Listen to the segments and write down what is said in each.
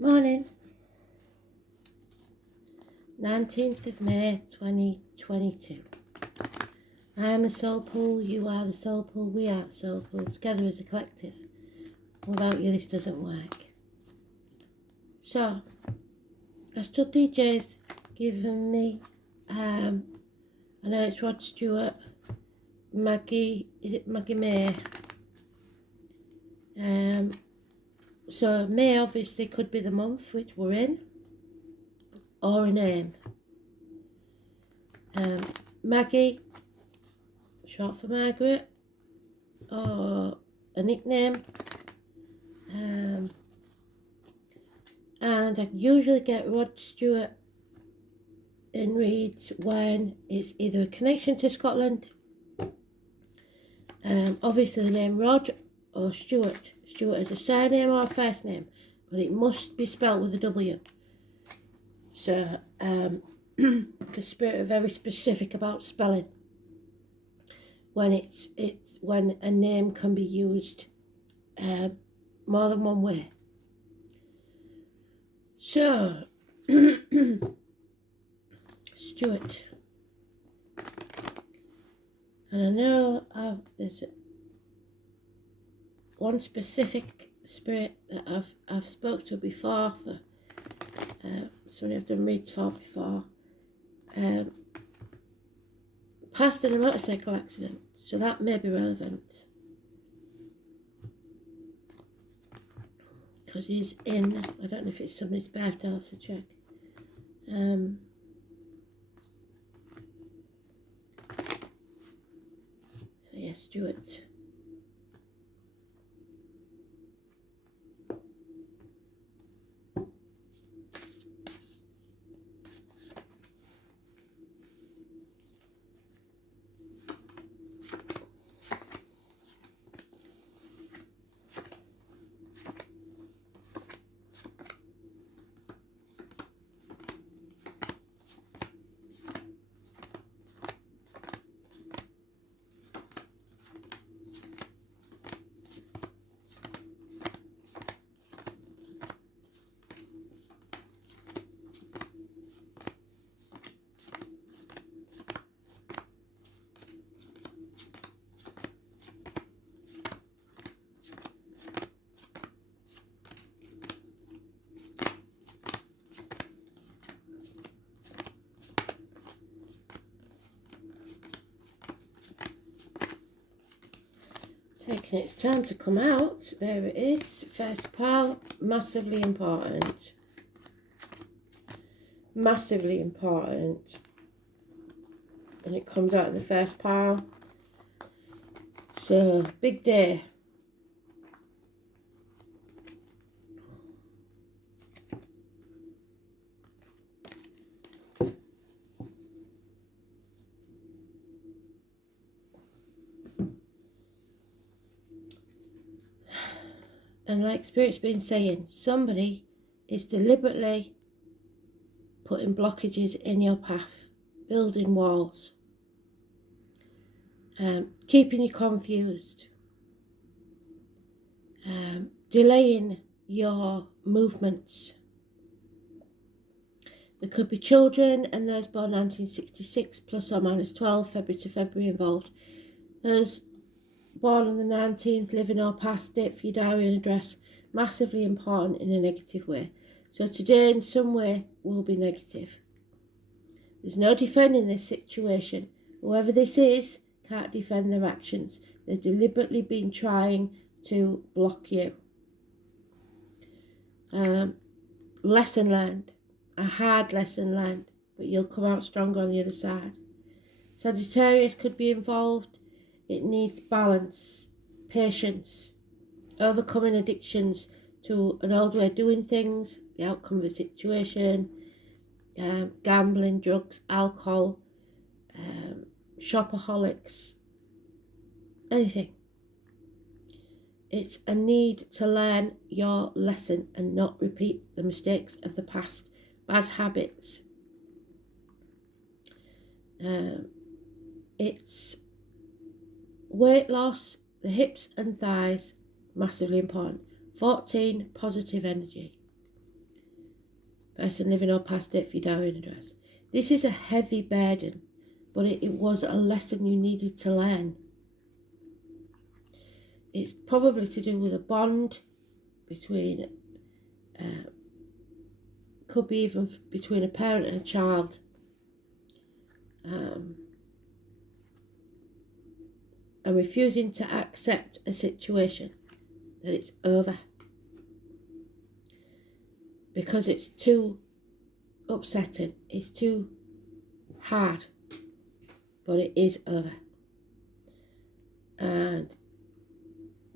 Morning, 19th of May 2022. I am the soul pool, you are the soul pool, we are the soul pool, together as a collective. Without you this doesn't work. So, Astral DJ's given me, I know it's Rod Stewart, Maggie, is it Maggie May? So May obviously could be the month which we're in, or a name. Maggie, short for Margaret, or a nickname. And I usually get Rod Stewart in reads when it's either a connection to Scotland, obviously the name Rod, or Stewart. Stewart is a surname or a first name, but it must be spelt with a W. So, because Spirit are very specific about spelling when it's when a name can be used more than one way. So, Stewart, and I know there's one specific spirit that I've spoke to before for somebody I've done reads for before. Passed in a motorcycle accident, so that may be relevant because he's in. I don't know if it's somebody's birthday. I'll have to check. So yeah, Stuart. Taking its time to come out. There it is. First pile. Massively important. Massively important. And it comes out in the first pile. So, big day. And like Spirit's been saying, somebody is deliberately putting blockages in your path, building walls, keeping you confused, delaying your movements. There could be children and those born 1966 plus or minus 12, February to February involved. Those born on the 19th, living or past it for your diary and address, massively important in a negative way. So today in some way will be negative. There's no defending this situation. Whoever this is can't defend their actions. They've deliberately been trying to block you. Lesson learned. A hard lesson learned, but you'll come out stronger on the other side. Sagittarius could be involved. It needs balance, patience, overcoming addictions to an old way of doing things, the outcome of a situation, gambling, drugs, alcohol, shopaholics, anything. It's a need to learn your lesson and not repeat the mistakes of the past, bad habits. It's weight loss, the hips and thighs, massively important. 14, positive energy. person living or past it for your diary and address. This is a heavy burden, but it was a lesson you needed to learn. It's probably to do with a bond between, could be even between a parent and a child. And refusing to accept a situation, that it's over. Because it's too upsetting, it's too hard, but it is over. And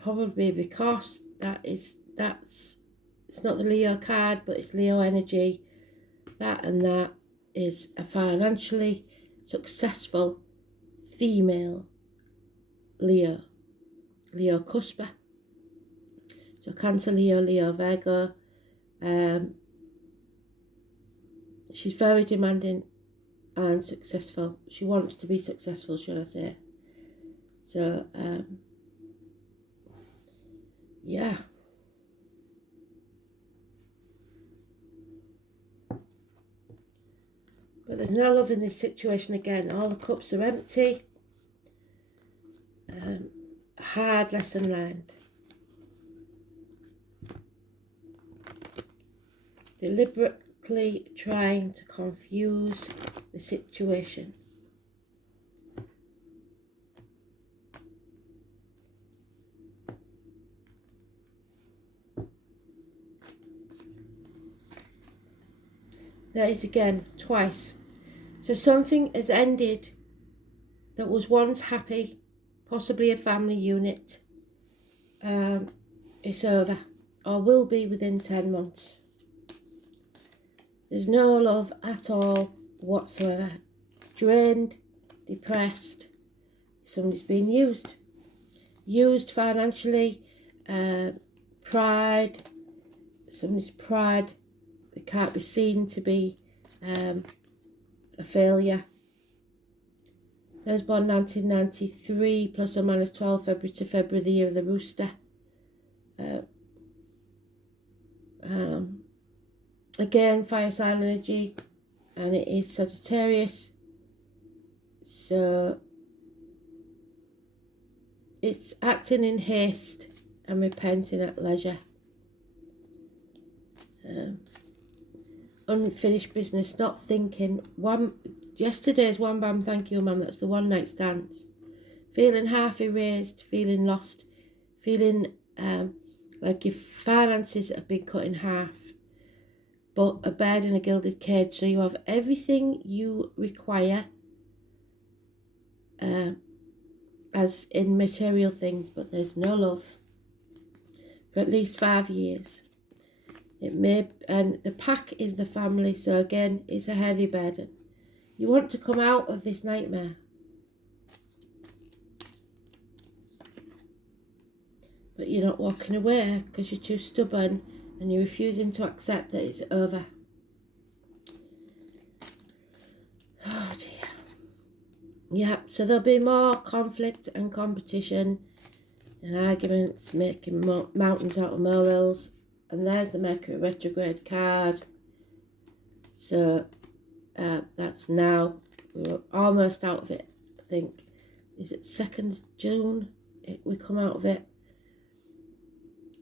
probably because it's not the Leo card, but it's Leo energy. That is a financially successful female Leo cusper. So Cancer, Leo, Virgo. She's very demanding and successful. She wants to be successful, should I say. So, yeah. But there's no love in this situation again. All the cups are empty. Hard lesson learned. Deliberately trying to confuse the situation. There is again, twice. So something has ended that was once happy, possibly a family unit. It's over, or will be within 10 months. There's no love at all whatsoever. Drained, depressed. Somebody's been used. Used financially, pride. Somebody's pride. They can't be seen to be a failure. Those born 1993, plus or minus 12 February to February, the year of the rooster. Again, fire sign energy, and it is Sagittarius. So it's acting in haste and repenting at leisure. Unfinished business, not thinking. Yesterday's one bam, thank you, mum. That's the one night stands. Feeling half erased, feeling lost, feeling like your finances have been cut in half. But a bird in a gilded cage, so you have everything you require, as in material things, but there's no love for at least 5 years. And the pack is the family, so again, it's a heavy burden. You want to come out of this nightmare. But you're not walking away because you're too stubborn and you're refusing to accept that it's over. Oh dear. Yeah, so there'll be more conflict and competition and arguments, making mountains out of molehills. And there's the Mercury retrograde card. So that's now, we're almost out of it, I think. Is it 2nd June we come out of it?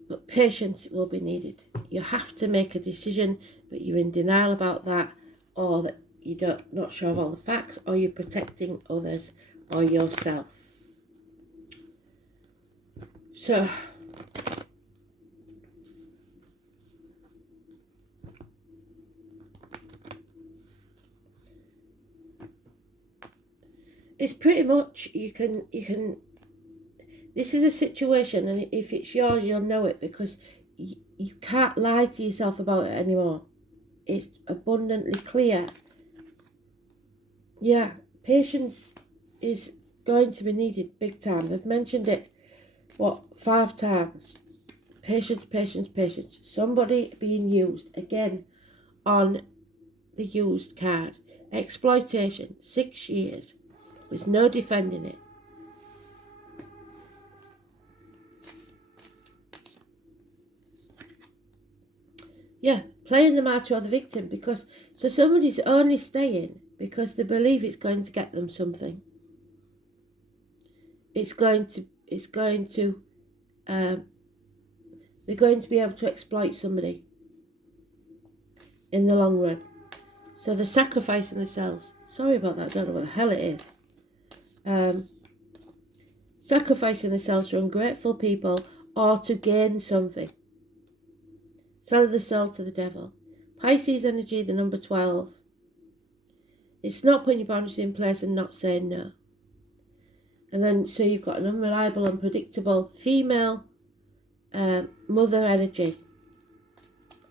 But patience will be needed. You have to make a decision, but you're in denial about that, or that you're not sure of all the facts, or you're protecting others or yourself. So, it's pretty much, you can, this is a situation, and if it's yours, you'll know it, because you can't lie to yourself about it anymore. It's abundantly clear. Yeah, patience is going to be needed big time. They've mentioned it, 5 times? Patience, patience, patience. Somebody being used, again, on the used card. Exploitation, 6 years. There's no defending it. Yeah, playing the martyr or the victim, because so somebody's only staying because they believe it's going to get them something. They're going to be able to exploit somebody in the long run. So they're sacrificing themselves. Sorry about that, I don't know what the hell it is. Sacrificing themselves to ungrateful people or to gain something. Selling the soul to the devil. Pisces energy, the number 12. It's not putting your boundaries in place and not saying no. And then, so you've got an unreliable, unpredictable female mother energy,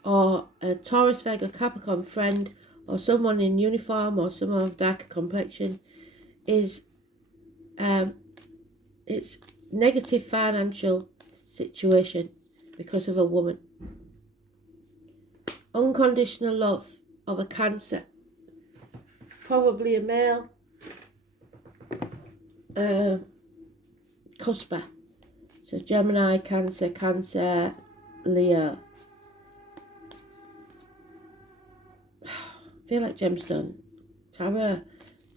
or a Taurus, Virgo, Capricorn friend, or someone in uniform, or someone of darker complexion, is it's negative financial situation because of a woman. Unconditional love of a Cancer, probably a male cusper. So Gemini, Cancer, Leo. I feel like Gemstone Tarot,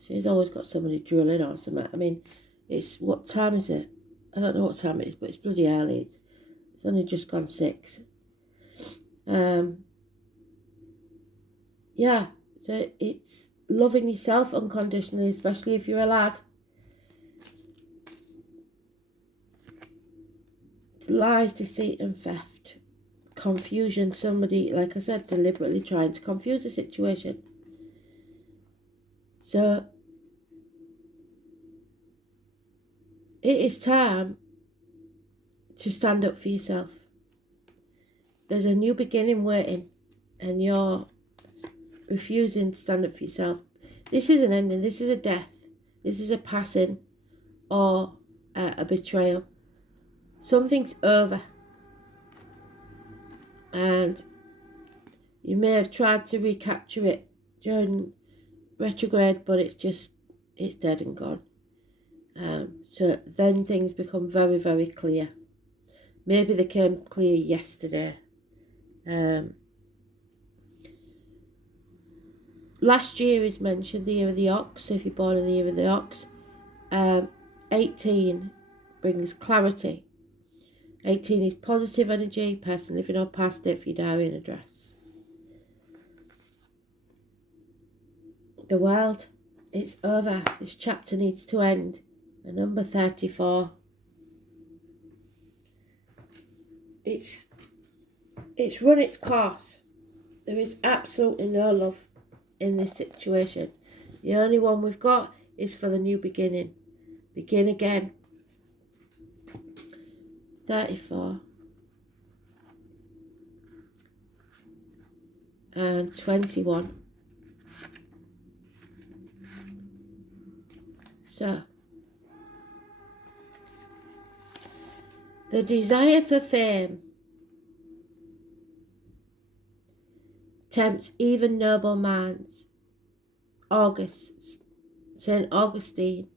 she's always got somebody drilling or something. I mean, it's, what time is it? I don't know what time it is, but it's bloody early. It's only just gone 6. Yeah, so it's loving yourself unconditionally, especially if you're a lad. It's lies, deceit and theft. Confusion, somebody, like I said, deliberately trying to confuse the situation. So it is time to stand up for yourself. There's a new beginning waiting, and you're refusing to stand up for yourself. This is an ending, this is a death, this is a passing, or a betrayal. Something's over, and you may have tried to recapture it during retrograde, but it's dead and gone. So then things become very, very clear. Maybe they came clear yesterday. Last year is mentioned, the year of the ox. So if you're born in the year of the ox, 18 brings clarity. 18 is positive energy, person living or past it for your diary and address. The world, it's over. This chapter needs to end. The number 34. It's run its course. There is absolutely no love in this situation. The only one we've got is for the new beginning. Begin again. 34. And 21. So, the desire for fame tempts even noble minds. St. Augustine,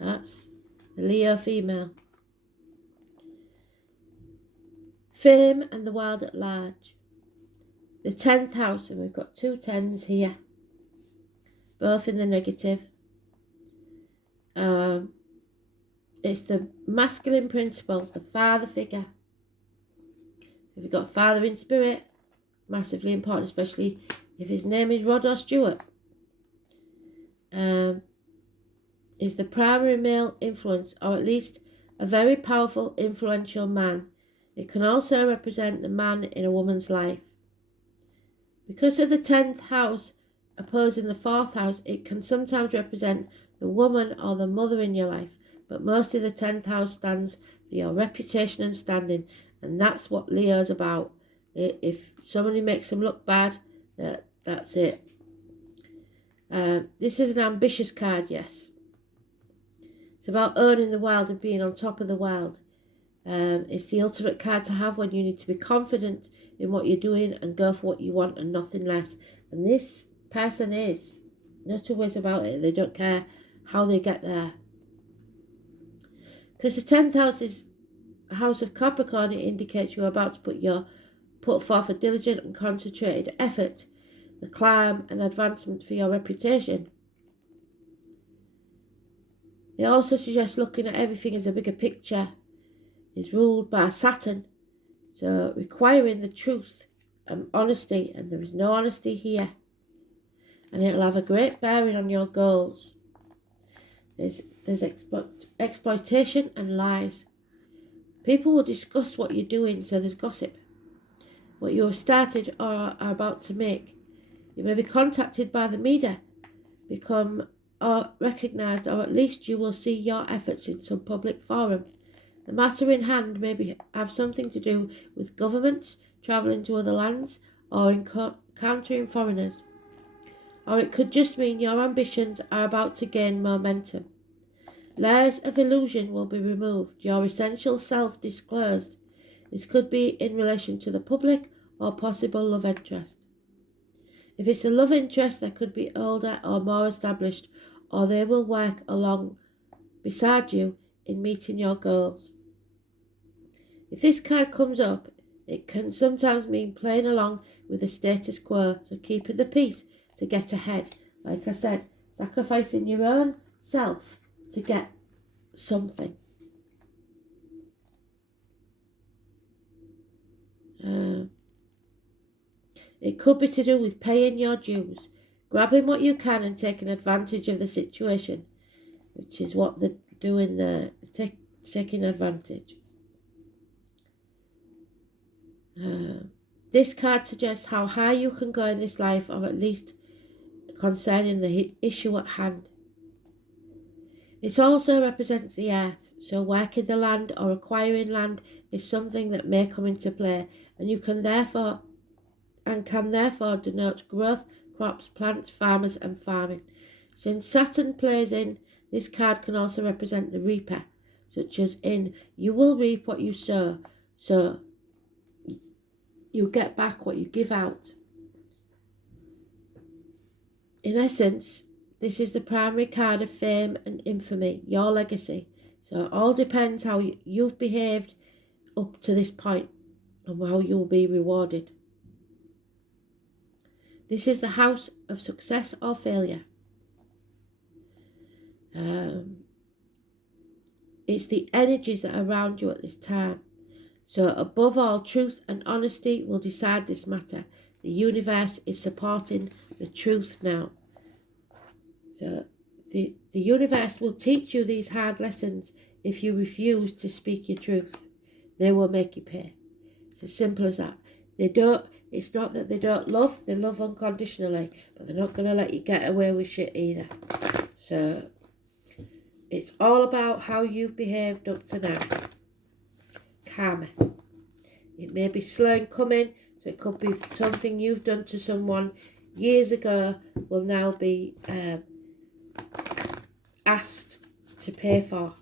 that's the Leo female. Fame and the world at large. The 10th house, and we've got 2 10s here, both in the negative. It's the masculine principle, the father figure. If you've got a father in spirit, massively important, especially if his name is Rod or Stuart. Is the primary male influence, or at least a very powerful, influential man. It can also represent the man in a woman's life. Because of the 10th house opposing the 4th house, it can sometimes represent the woman or the mother in your life, but mostly the 10th house stands for your reputation and standing, and that's what Leo's about. If somebody makes them look bad, that's it. This is an ambitious card, yes. It's about owning the world and being on top of the world. It's the ultimate card to have when you need to be confident in what you're doing and go for what you want and nothing less. And this person is. No two ways about it. They don't care how they get there. Because the 10th house is a house of Capricorn. It indicates you're about to put forth a diligent and concentrated effort, the climb and advancement for your reputation. It also suggests looking at everything as a bigger picture. It's ruled by Saturn, so requiring the truth and honesty, and there is no honesty here. And it'll have a great bearing on your goals. There's exploitation and lies. People will discuss what you're doing, so there's gossip. What you have started or are about to make. You may be contacted by the media, become or recognised, or at least you will see your efforts in some public forum. The matter in hand may have something to do with governments, travelling to other lands, or encountering foreigners. Or it could just mean your ambitions are about to gain momentum. Layers of illusion will be removed, your essential self disclosed. This could be in relation to the public or possible love interest. If it's a love interest, they could be older or more established, or they will work along beside you in meeting your goals. If this card comes up, it can sometimes mean playing along with the status quo, so keeping the peace to get ahead. Like I said, sacrificing your own self to get something. It could be to do with paying your dues, grabbing what you can and taking advantage of the situation, which is what they're doing there, taking advantage. This card suggests how high you can go in this life, or at least concerning the issue at hand. It also represents the earth, so working the land or acquiring land is something that may come into play, and can therefore denote growth, crops, plants, farmers and farming. Since Saturn plays in, this card can also represent the reaper, such as in you will reap what you sow, so you get back what you give out. In essence, this is the primary card of fame and infamy, your legacy. So it all depends how you've behaved up to this point and how you'll be rewarded. This is the house of success or failure. It's the energies that are around you at this time. So above all, truth and honesty will decide this matter. The universe is supporting the truth now. So the universe will teach you these hard lessons if you refuse to speak your truth. They will make you pay. It's as simple as that. It's not that they don't love, they love unconditionally, but they're not going to let you get away with shit either. So it's all about how you've behaved up to now. Karma. It may be slow in coming, so it could be something you've done to someone years ago will now be asked to pay for.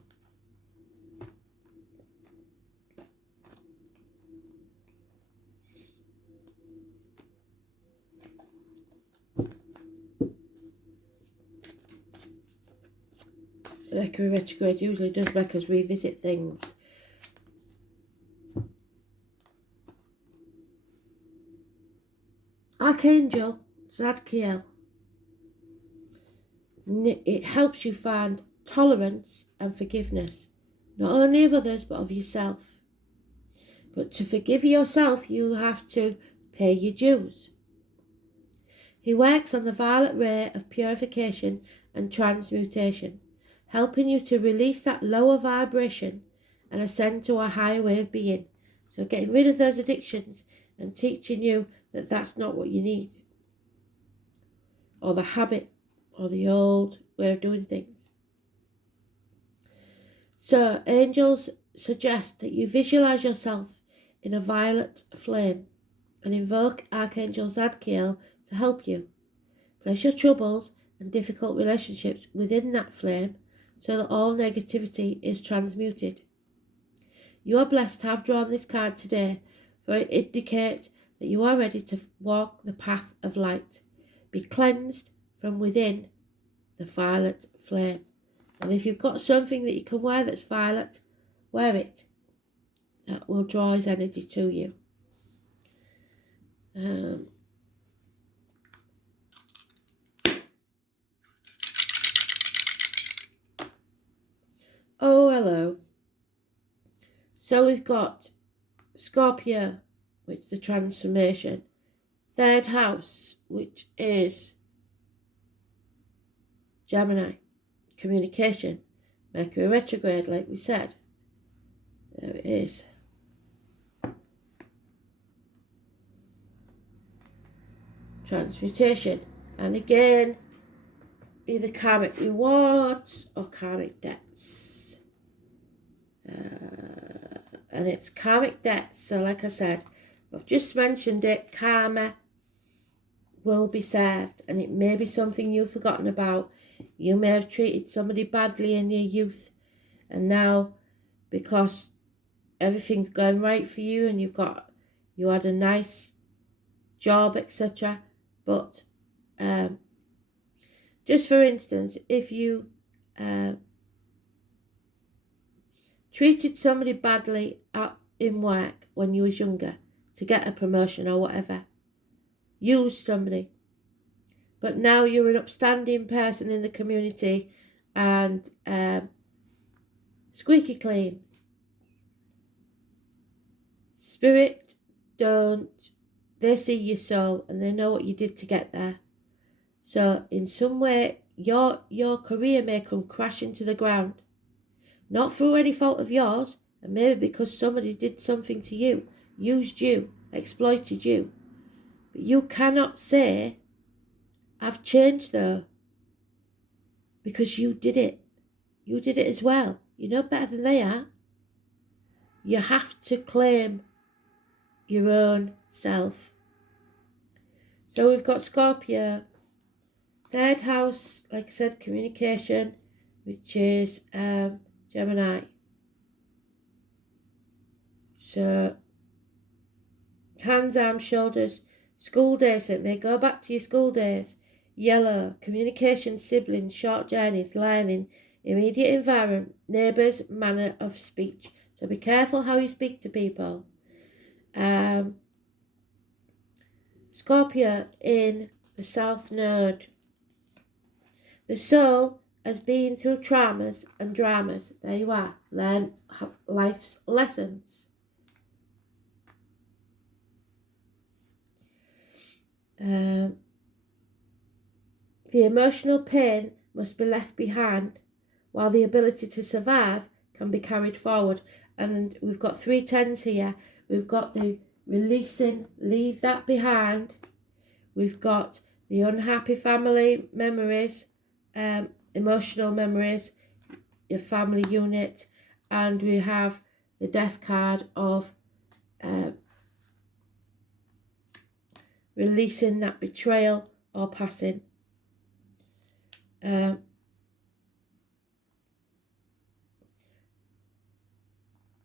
Mercury retrograde usually does make us revisit things. Archangel Zadkiel. It helps you find tolerance and forgiveness, not only of others but of yourself. But to forgive yourself, you have to pay your dues. He works on the violet ray of purification and transmutation, helping you to release that lower vibration and ascend to a higher way of being. So getting rid of those addictions and teaching you that that's not what you need, or the habit, or the old way of doing things. So angels suggest that you visualize yourself in a violet flame and invoke Archangel Zadkiel to help you. Place your troubles and difficult relationships within that flame so that all negativity is transmuted. You are blessed to have drawn this card today, for it indicates that you are ready to walk the path of light. Be cleansed from within the violet flame. And if you've got something that you can wear that's violet, wear it. That will draw his energy to you. Oh, hello. So we've got Scorpio, which is the transformation. Third house, which is Gemini, communication. Mercury retrograde, like we said. There it is. Transmutation. And again, either karmic rewards or karmic debts. And it's karmic debts. So like I said, I've just mentioned it, karma will be served. And it may be something you've forgotten about. You may have treated somebody badly in your youth. And now, because everything's going right for you and you had a nice job, etc. But just for instance, if you treated somebody badly in work when you was younger to get a promotion or whatever, used somebody, but now you're an upstanding person in the community and squeaky clean. Spirit they see your soul and they know what you did to get there. So in some way, your career may come crashing to the ground. Not through any fault of yours, and maybe because somebody did something to you, used you, exploited you. But you cannot say, I've changed though, because you did it. You did it as well. You're no better than they are. You have to claim your own self. So we've got Scorpio. Third house, like I said, communication, which is Gemini. So, hands, arms, shoulders, school days, so it may go back to your school days. Yellow, communication, siblings, short journeys, learning, immediate environment, neighbours, manner of speech. So be careful how you speak to people. Scorpio in the South Node. The soul has been through traumas and dramas. There you are. Learn life's lessons. The emotional pain must be left behind, while the ability to survive can be carried forward. And we've got 3 tens here. We've got the releasing, leave that behind. We've got the unhappy family memories, emotional memories, your family unit, and we have the death card of releasing that betrayal or passing.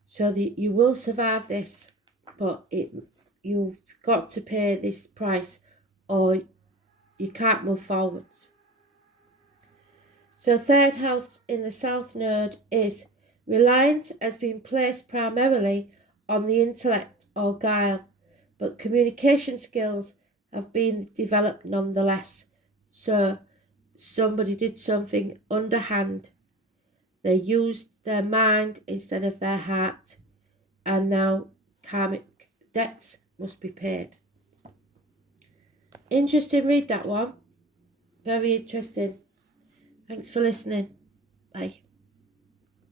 So you will survive this, but you've got to pay this price or you can't move forwards. So third house in the South Node is reliance has been placed primarily on the intellect or guile, but communication skills have been developed nonetheless. So somebody did something underhand. They used their mind instead of their heart, and now karmic debts must be paid. Interesting read, that one. Very interesting. Thanks for listening. Bye.